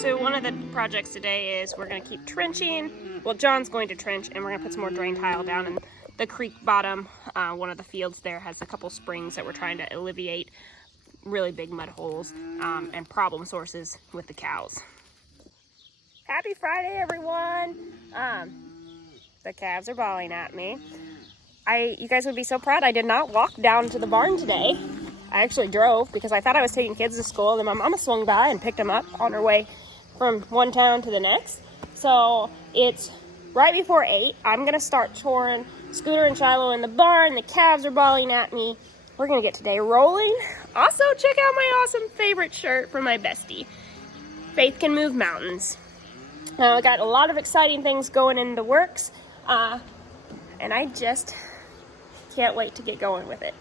So one of the projects today is we're going to keep trenching. Well, John's going to trench, and we're going to put some more drain tile down in the creek bottom. One of the fields there has a couple springs that we're trying to alleviate really big mud holes and problem sources with the cows. Happy Friday, everyone. The calves are bawling at me. You guys would be so proud. I did not walk down to the barn today. I actually drove because I thought I was taking kids to school, and then my mama swung by and picked them up on her way from one town to the next. So it's right before 8. I'm gonna start choring Scooter and Shiloh in the barn. The calves are bawling at me. We're gonna get today rolling. Also, check out my awesome favorite shirt from my bestie. Faith can move mountains. Now, I got a lot of exciting things going in the works, and I just can't wait to get going with it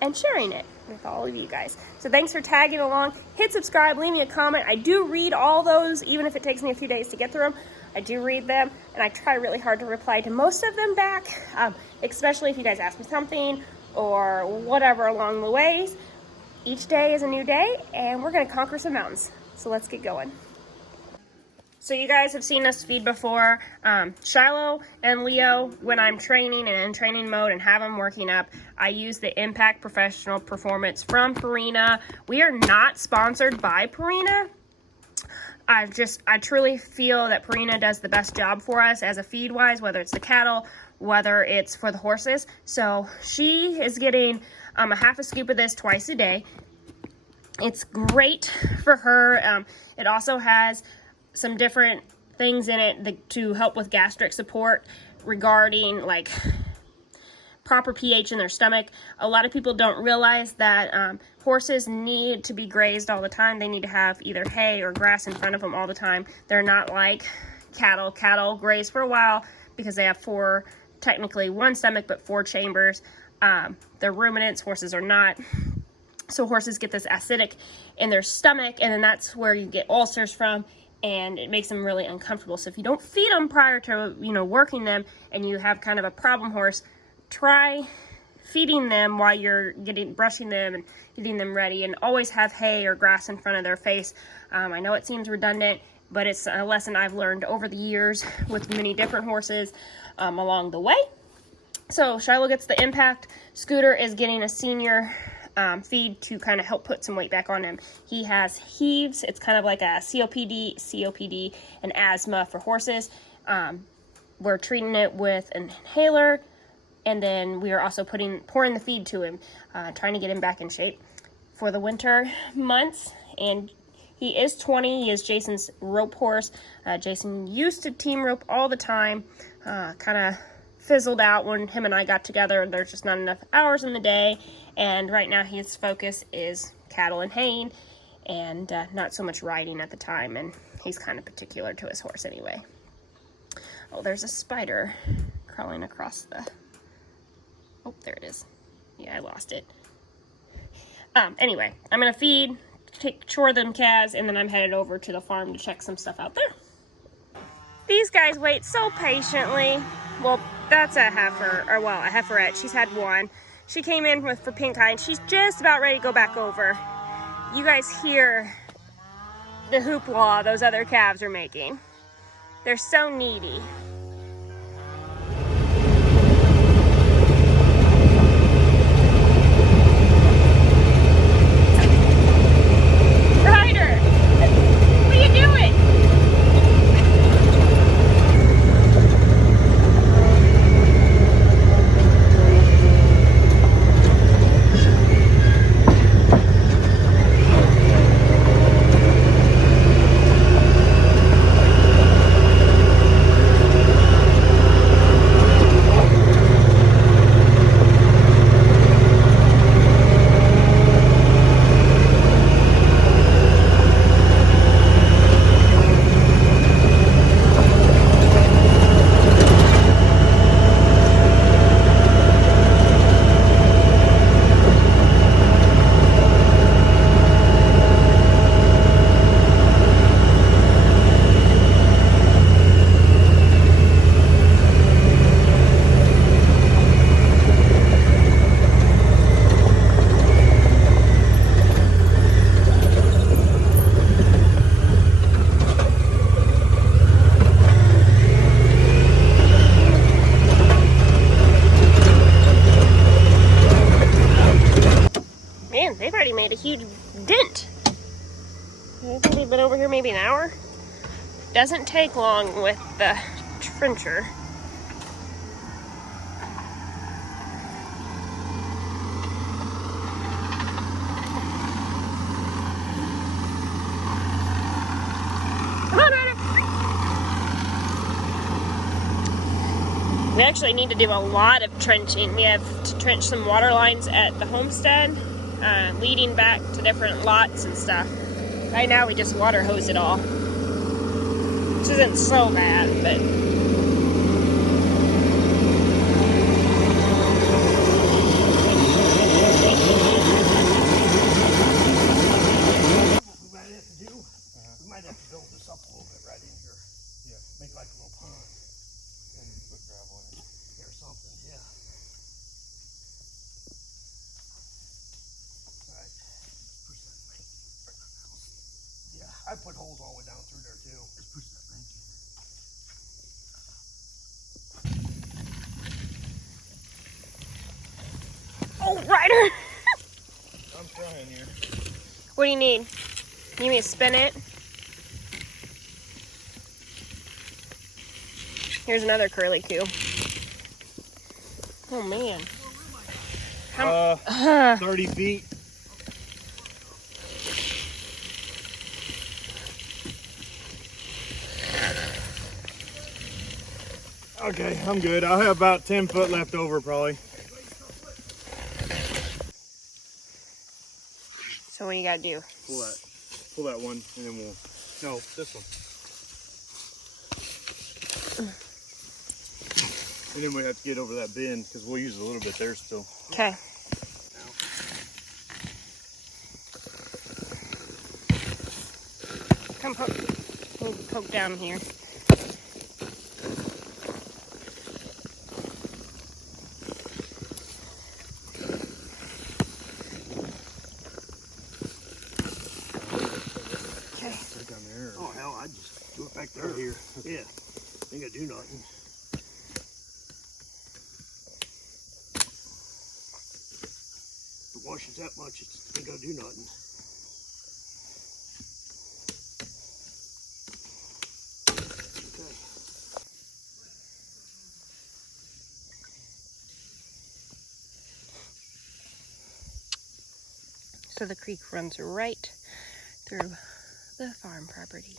and sharing it with all of you guys. So thanks for tagging along. Hit subscribe, leave me a comment. I do read all those, even if it takes me a few days to get through them. I do read them, and I try really hard to reply to most of them back, especially if you guys ask me something or whatever along the ways. Each day is a new day, and we're gonna conquer some mountains. So let's get going. So you guys have seen us feed before. Shiloh and Leo, when I'm training and in training mode and have them working up, I use the Impact Professional Performance from Purina. We are not sponsored by Purina. I truly feel that Purina does the best job for us as a feed wise, whether it's the cattle, whether it's for the horses. So she is getting a half a scoop of this twice a day. It's great for her. It also has some different things in it to help with gastric support regarding like proper pH in their stomach. A lot of people don't realize that horses need to be grazed all the time. They need to have either hay or grass in front of them all the time. They're not like cattle. Cattle graze for a while because they have technically one stomach, but 4 chambers. They're ruminants, horses are not. So horses get this acidic in their stomach, and then that's where you get ulcers from, and it makes them really uncomfortable. So if you don't feed them prior to, working them, and you have kind of a problem horse, try feeding them while you're brushing them and getting them ready, and always have hay or grass in front of their face. I know it seems redundant, but it's a lesson I've learned over the years with many different horses along the way. So Shiloh gets the Impact. Scooter is getting a senior feed to kind of help put some weight back on him. He has 𝑳𝑬𝑚𝑺. It's kind of like a COPD, and asthma for horses. We're treating it with an inhaler, and then we are also pouring the feed to him, trying to get him back in shape for the winter months. And he is 20. He is Jason's rope horse. Jason used to team rope all the time, kind of fizzled out when him and I got together. There's just not enough hours in the day, and right now his focus is cattle and haying, and not so much riding at the time, and he's kind of particular to his horse anyway. Oh, there's a spider crawling across oh, there it is. Yeah, I lost it. Anyway, I'm gonna feed, chore them calves, and then I'm headed over to the farm to check some stuff out there. These guys wait so patiently. Well, that's a heifer, or well, a heiferette. She's had one. She came in for pink eye, and she's just about ready to go back over. You guys hear the hoopla those other calves are making. They're so needy. Doesn't take long with the trencher. Come on, Ryder. We actually need to do a lot of trenching. We have to trench some water lines at the homestead, leading back to different lots and stuff. Right now we just water hose it all. Which isn't so bad, but... We might have to do, we might have to build this up a little bit right in here. Yeah. Make like a little pond. And put gravel in it. Or something, yeah. Alright. Yeah, I put holes all the way down through there too. Let's push that bank in. Oh, Ryder! I'm trying here. What do you need? You need me to spin it? Here's another curlicue. Oh man. 30 feet. Okay, I'm good. I'll have about 10 foot left over probably. So what do you gotta do? Pull that one and then we'll, no, this one. And then we have to get over that bend because we'll use a little bit there still. Okay. Come poke down here. Okay. Down there. Oh hell, I just do it back there. Here. Yeah, ain't gonna do nothing. If it washes that much, it ain't gonna do nothing. Okay. So the creek runs right through the farm property.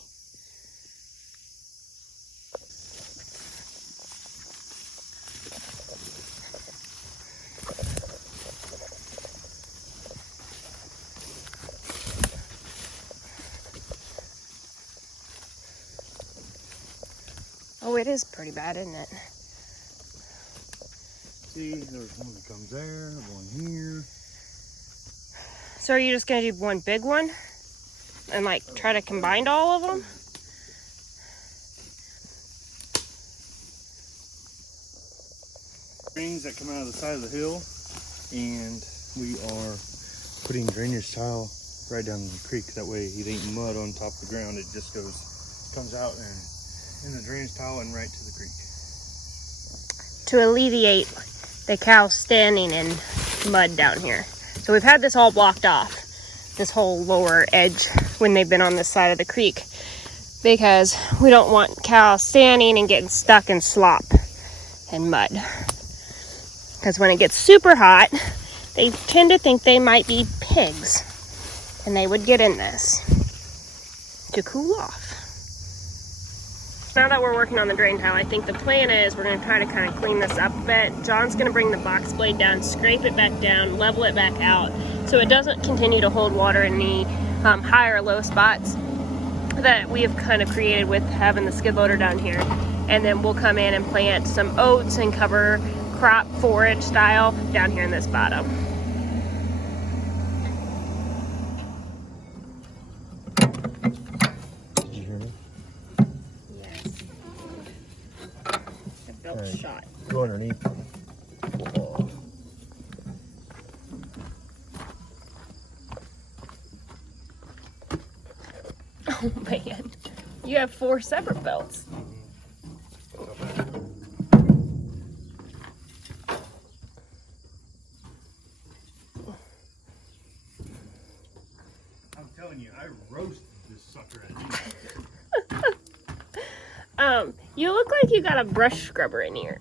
Oh, it is pretty bad, isn't it? See, there's one that comes there, one here. So are you just gonna do one big one? And like try to combine all of them? Springs that come out of the side of the hill, and we are putting drainage tile right down the creek. That way it ain't mud on top of the ground. It just comes out and in the drainage tile and right to the creek. To alleviate the cows standing in mud down here. So we've had this all blocked off, this whole lower edge, when they've been on this side of the creek, because we don't want cows standing and getting stuck in slop and mud. Because when it gets super hot, they tend to think they might be pigs, and they would get in this to cool off. Now that we're working on the drain tile, I think the plan is we're going to try to kind of clean this up a bit. John's going to bring the box blade down, scrape it back down, level it back out, so it doesn't continue to hold water in the high or low spots that we have kind of created with having the skid loader down here. And then we'll come in and plant some oats and cover crop forage style down here in this bottom. Did you hear me? Yes. The belt shot. Go underneath. Oh man, you have 4 separate belts. I'm telling you, I roasted this sucker at You look like you got a brush scrubber in here.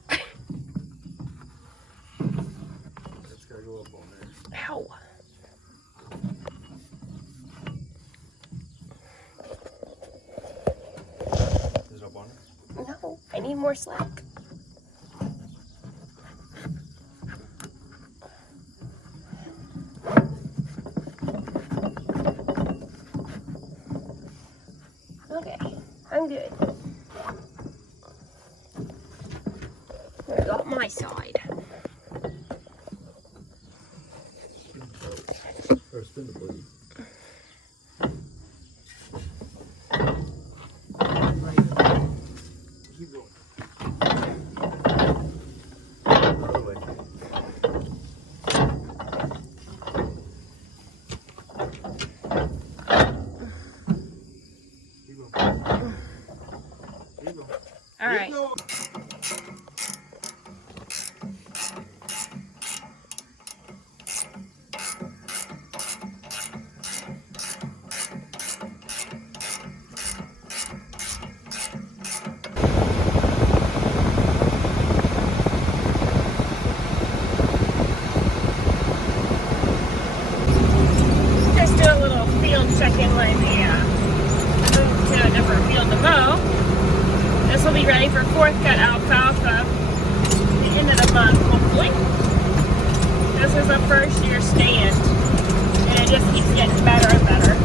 It's gotta go up on there. Ow. Is it up on it? No, I need more slack. Okay, I'm good. I got my side. Or spin the blade. Keep going. Other way. Keep going. Keep going. All right. Keep going. Just do a little field check-in when we move to a different field to mow. This will be ready for fourth cut alfalfa the end of the month, hopefully. This is a first year stand, and it just keeps getting better and better.